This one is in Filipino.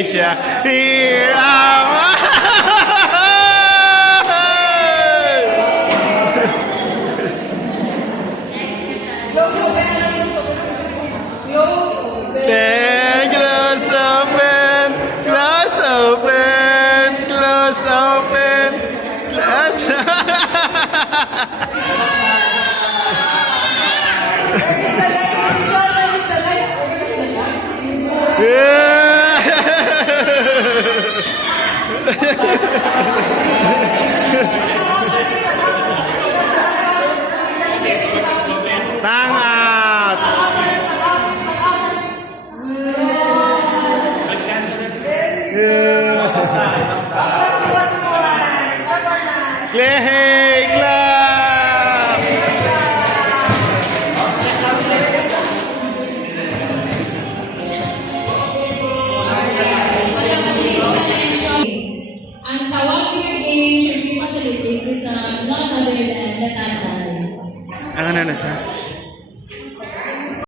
Asia, here I Then close open, close open, close open, close. Tongue out. Clay clap. Ang tawag ng game should be facilitated sa none other than the tatay. Ang ano na sa?